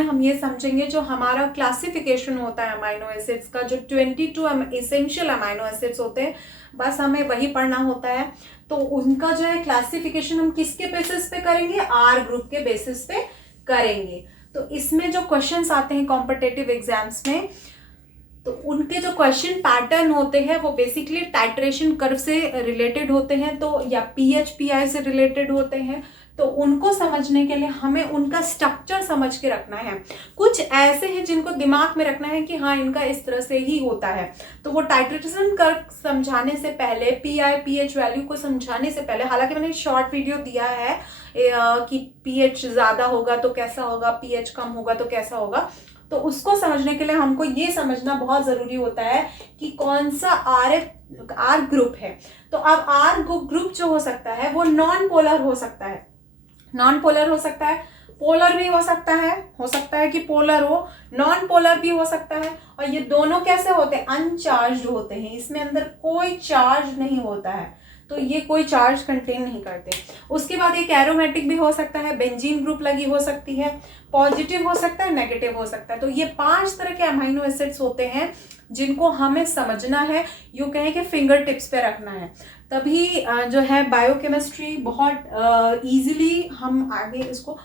में हम ये समझेंगे जो हमारा क्लासिफिकेशन होता है अमाइनो एसिड्स का, जो 22 एसेंशियल अमाइनो एसिड्स होते हैं, बस हमें वही पढ़ना होता है। तो उनका जो है क्लासिफिकेशन हम किसके बेसिस पे करेंगे, आर ग्रुप के बेसिस पे करेंगे। तो इसमें जो क्वेश्चंस आते हैं कॉम्पिटिटिव एग्जाम्स में, तो उनके जो क्वेश्चन पैटर्न होते हैं वो बेसिकली टाइट्रेशन कर्व से रिलेटेड होते हैं, तो या पीएच-पीआई से रिलेटेड होते हैं। तो उनको समझने के लिए हमें उनका स्ट्रक्चर समझ के रखना है। कुछ ऐसे हैं जिनको दिमाग में रखना है कि हाँ इनका इस तरह से ही होता है, तो वो टाइट्रेशन कर्व समझाने से पहले, पीआई पीएच वैल्यू को समझाने से पहले, हालांकि मैंने शॉर्ट वीडियो दिया है कि पीएच ज़्यादा होगा तो कैसा होगा, पीएच कम होगा तो कैसा होगा, तो उसको समझने के लिए हमको ये समझना बहुत ज़रूरी होता है कि कौन सा आर ग्रुप है। तो अब आर ग्रुप जो हो सकता है वो नॉन पोलर हो सकता है, नॉन पोलर हो सकता है, पोलर भी हो सकता है कि पोलर हो, नॉन पोलर भी हो सकता है। और ये दोनों कैसे होते हैं, अनचार्ज होते हैं, इसमें अंदर कोई चार्ज नहीं होता है, तो ये कोई चार्ज कंटेन नहीं करते। उसके बाद एक एरोमेटिक भी हो सकता है, बेंजीन ग्रुप लगी हो सकती है, पॉजिटिव हो सकता है, नेगेटिव हो सकता है। तो ये 5 तरह के अमाइनो एसिड्स होते हैं जिनको हमें समझना है, यूँ कहें कि फिंगर टिप्स पे रखना है, तभी जो है बायोकेमिस्ट्री बहुत ईजिली हम आगे इसको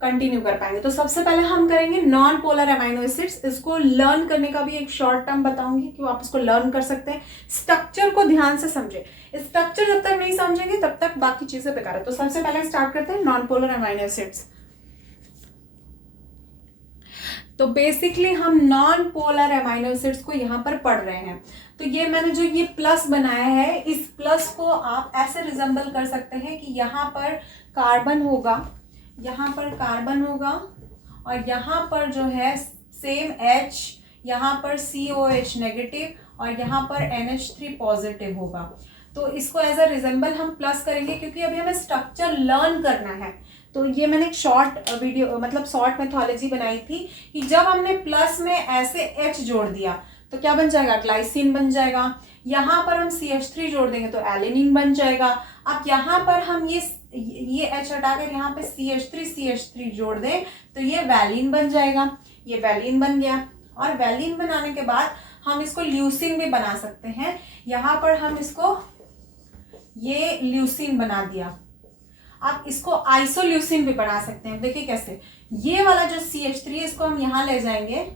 कंटिन्यू कर पाएंगे। तो सबसे पहले हम करेंगे नॉन पोलर अमाइनो एसिड्स। इसको लर्न करने का भी एक शॉर्ट टर्म बताऊंगी कि आप इसको लर्न कर सकते हैं। स्ट्रक्चर को ध्यान से समझे, स्ट्रक्चर जब तक नहीं समझेंगे तब तक बाकी चीजें बेकार है। तो सबसे पहले स्टार्ट करते हैं नॉन पोलर अमाइनो एसिड्स। तो बेसिकली हम नॉन पोलर अमाइनो एसिड्स को यहाँ पर पढ़ रहे हैं। तो ये मैंने जो ये प्लस बनाया है, इस प्लस को आप ऐसे रिजेंबल कर सकते हैं कि यहाँ पर कार्बन होगा, यहाँ पर कार्बन होगा, और यहाँ पर जो है सेम H, यहाँ पर COH नेगेटिव और यहाँ पर NH3 पॉजिटिव होगा। तो इसको एज अ रिजेंबल हम प्लस करेंगे क्योंकि अभी हमें स्ट्रक्चर लर्न करना है। तो ये मैंने एक शॉर्ट वीडियो मतलब शॉर्ट मेथोलॉजी बनाई थी कि जब हमने प्लस में ऐसे H जोड़ दिया तो क्या बन जाएगा, ग्लाइसिन बन जाएगा। यहाँ पर हम CH3 जोड़ देंगे तो एलिनिन बन जाएगा। अब यहाँ पर हम ये H हटाकर यहाँ पे CH3 जोड़ दें तो ये वैलिन बन जाएगा। ये वैलिन बन गया, और वैलिन बनाने के बाद हम इसको ल्यूसिन भी बना सकते हैं। यहाँ पर हम इसको ये ल्यूसिन बना दिया। आप इसको आइसोल्यूसिन भी बना सकते हैं। देखिए कैसे, ये वाला जो CH3 है इसको हम यहाँ ले जाएंगे।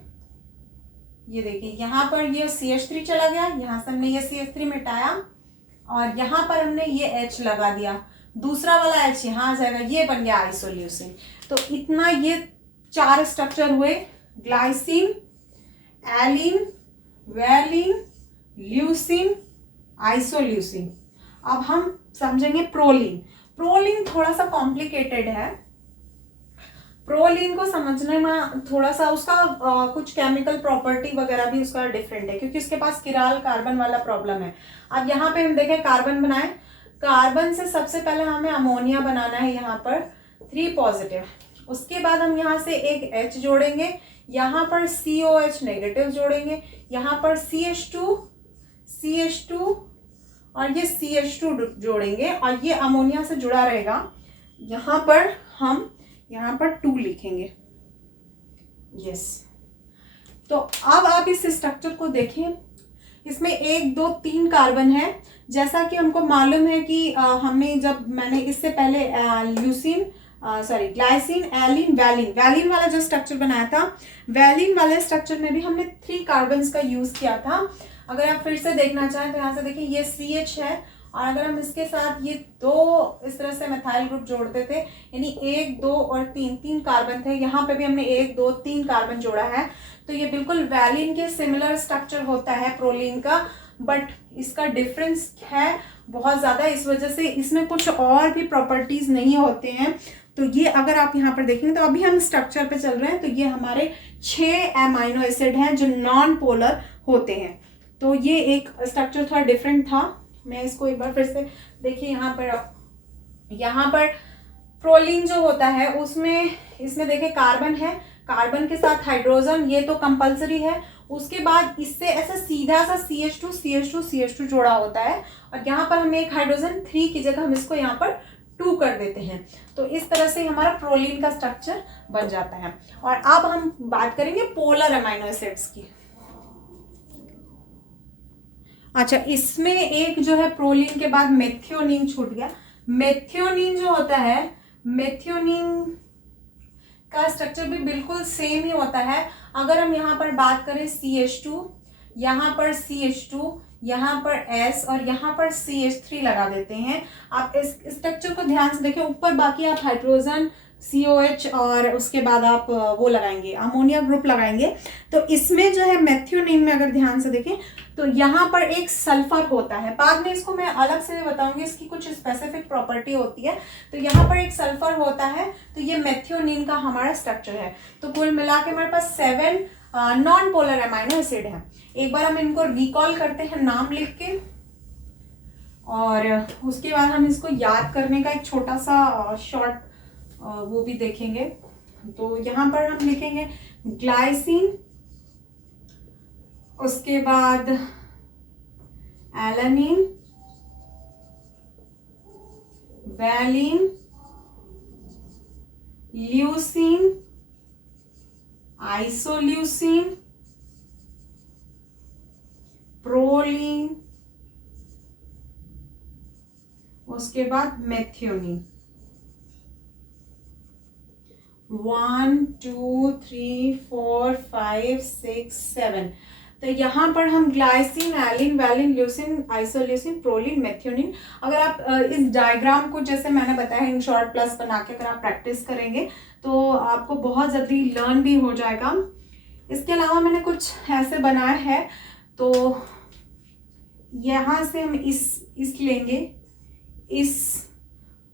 ये देखिए यहाँ पर ये CH3 चला गया, यहाँ से हमने ये CH3 मिटाया और यहाँ पर हमने ये H लगा दिया, दूसरा वाला H यहाँ आ जाएगा, ये बन गया आइसोल्यूसिन। तो इतना ये 4 स्ट्रक्चर हुए, glycine, alanine, valine, leucine, isoleucine. अब हम समझेंगे प्रोलिन। प्रोलिन थोड़ा सा कॉम्प्लिकेटेड है। प्रोलिन को समझने में थोड़ा सा उसका कुछ केमिकल प्रॉपर्टी वगैरह भी उसका डिफरेंट है क्योंकि उसके पास किराल कार्बन वाला प्रॉब्लम है। अब यहाँ पे हम देखें कार्बन बनाए, कार्बन से सबसे पहले हमें अमोनिया बनाना है, यहाँ पर 3 पॉजिटिव। उसके बाद हम यहाँ से एक H जोड़ेंगे, यहाँ पर COH नेगेटिव जोड़ेंगे, यहाँ पर CH2 और ये CH2 जोड़ेंगे और ये अमोनिया से जुड़ा रहेगा। यहाँ पर हम यहाँ पर 2 लिखेंगे, यस। तो अब आप इस स्ट्रक्चर को देखें, इसमें 1 2 3 कार्बन है। जैसा कि हमको मालूम है कि हमने जब मैंने इससे पहले ग्लाइसिन, एलिन, वैलिन वाला जो स्ट्रक्चर बनाया था, वैलिन वाले स्ट्रक्चर में भी हमने 3 कार्बन्स का यूज किया था। अगर आप फिर से देखना चाहें तो यहाँ से देखिए ये CH है, और अगर हम इसके साथ ये 2 इस तरह से मिथाइल ग्रुप जोड़ते थे, यानी 1 2 और 3 कार्बन थे, यहाँ पे भी हमने 1 2 3 कार्बन जोड़ा है। तो ये बिल्कुल वैलिन के सिमिलर स्ट्रक्चर होता है प्रोलिन का, बट इसका डिफरेंस है बहुत ज़्यादा, इस वजह से इसमें कुछ और भी प्रॉपर्टीज नहीं होते हैं। तो ये अगर आप यहाँ पर देखेंगे तो अभी हम स्ट्रक्चर पे चल रहे हैं, तो ये हमारे 6 अमाइनो एसिड हैं जो नॉन पोलर होते हैं। तो ये एक स्ट्रक्चर थोड़ा डिफरेंट था। मैं इसको एक बार फिर से देखिए, यहाँ पर प्रोलिन जो होता है उसमें इसमें देखिए कार्बन है, कार्बन के साथ हाइड्रोजन, ये तो कंपलसरी है। उसके बाद इससे ऐसा सीधा सा CH2 जोड़ा होता है, और यहाँ पर हमें एक हाइड्रोजन 3 की जगह हम इसको यहाँ पर 2 कर देते हैं। तो इस तरह से हमारा प्रोलीन का स्ट्रक्चर बन जाता है। और अब हम बात करेंगे पोलर अमाइनो एसिड्स की। अच्छा, इसमें एक जो है प्रोलीन के बाद मेथियोनीन छूट गया। मेथियोनीन जो होता है, मेथियोनीन का स्ट्रक्चर भी बिल्कुल सेम ही होता है। अगर हम यहाँ पर बात करें CH2, यहाँ पर CH2, यहाँ पर S और यहाँ पर CH3 लगा देते हैं। आप इस स्ट्रक्चर को ध्यान से देखें, ऊपर बाकी आप हाइड्रोजन COH और उसके बाद आप वो लगाएंगे, अमोनिया ग्रुप लगाएंगे। तो इसमें जो है मेथियोनीन में अगर ध्यान से देखें तो यहाँ पर एक सल्फर होता है। बाद में इसको मैं अलग से बताऊंगी, इसकी कुछ स्पेसिफिक प्रॉपर्टी होती है। तो यहाँ पर एक सल्फर होता है, तो ये मेथियोनीन का हमारा स्ट्रक्चर है। तो कुल मिला के हमारे पास 7 नॉन पोलर अमाइनो एसिड है। एक बार हम इनको रिकॉल करते हैं नाम लिख के, और उसके बाद हम इसको याद करने का एक छोटा सा शॉर्ट वो भी देखेंगे। तो यहाँ पर हम लिखेंगे ग्लाइसिन, उसके बाद alanine, valine, leucine, isoleucine, proline, उसके बाद मेथियोनीन। 1 2 3 4 5 6 7। तो यहाँ पर हम glycine, alanine, valine, leucine, isoleucine, proline, methionine, अगर आप इस डायग्राम को जैसे मैंने बताया इन शॉर्ट प्लस बना के अगर आप प्रैक्टिस करेंगे तो आपको बहुत जल्दी लर्न भी हो जाएगा। इसके अलावा मैंने कुछ ऐसे बनाया है, तो यहाँ से हम इस लेंगे, इस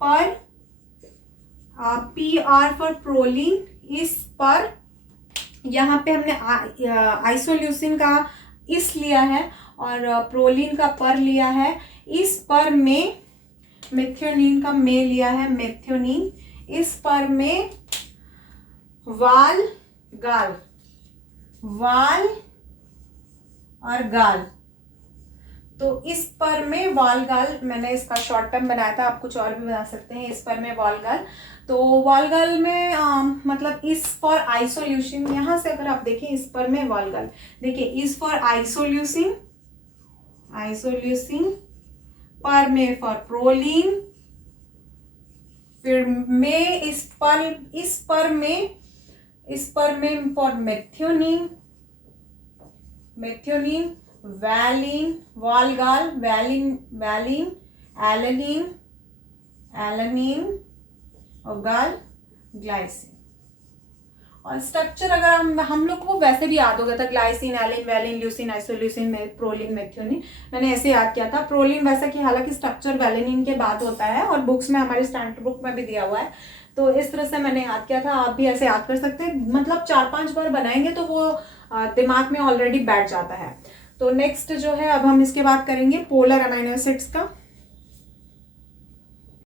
पर PR फॉर प्रोलिन, इस पर यहाँ पे हमने आइसोल्यूसिन का इस लिया है और प्रोलिन का पर लिया है। इस पर में मेथियोनीन का में लिया है, मेथियोनीन। इस पर में वाल, गाल, वाल और गाल। तो इस पर में वाल गाल, मैंने इसका शॉर्ट टर्म बनाया था, आप कुछ और भी बना सकते हैं। इस पर में वाल गाल, तो वाल गाल में मतलब इस फॉर आइसोल्यूसिन, यहाँ से अगर आप देखें इस पर में वाल गाल, देखिए इस फॉर आइसोल्यूसिन, आइसोल्यूसिन, पर में फॉर प्रोलीन, फिर में इस पर में फॉर मेथियोनीन, मेथियोनीन, वैलिन, वालगाल, वैलिन, वैलिन, एलानिन, एलानिन और गाल, ग्लाइसिन। और स्ट्रक्चर अगर हम लोग को वैसे भी याद हो गया था, glycine, alanine, valine, leucine, isoleucine, proline, methionine, मैंने ऐसे याद किया था। प्रोलिन वैसा कि हालांकि स्ट्रक्चर वैलिनिन के बाद होता है और बुक्स में, हमारे स्टैंडर्ड बुक में भी दिया हुआ है, तो इस तरह से मैंने याद किया था। आप भी ऐसे याद कर सकते हैं, मतलब 4-5 बार बनाएंगे तो वो दिमाग में ऑलरेडी बैठ जाता है। तो नेक्स्ट जो है, अब हम इसके बात करेंगे पोलर अमाइनो एसिड्स का।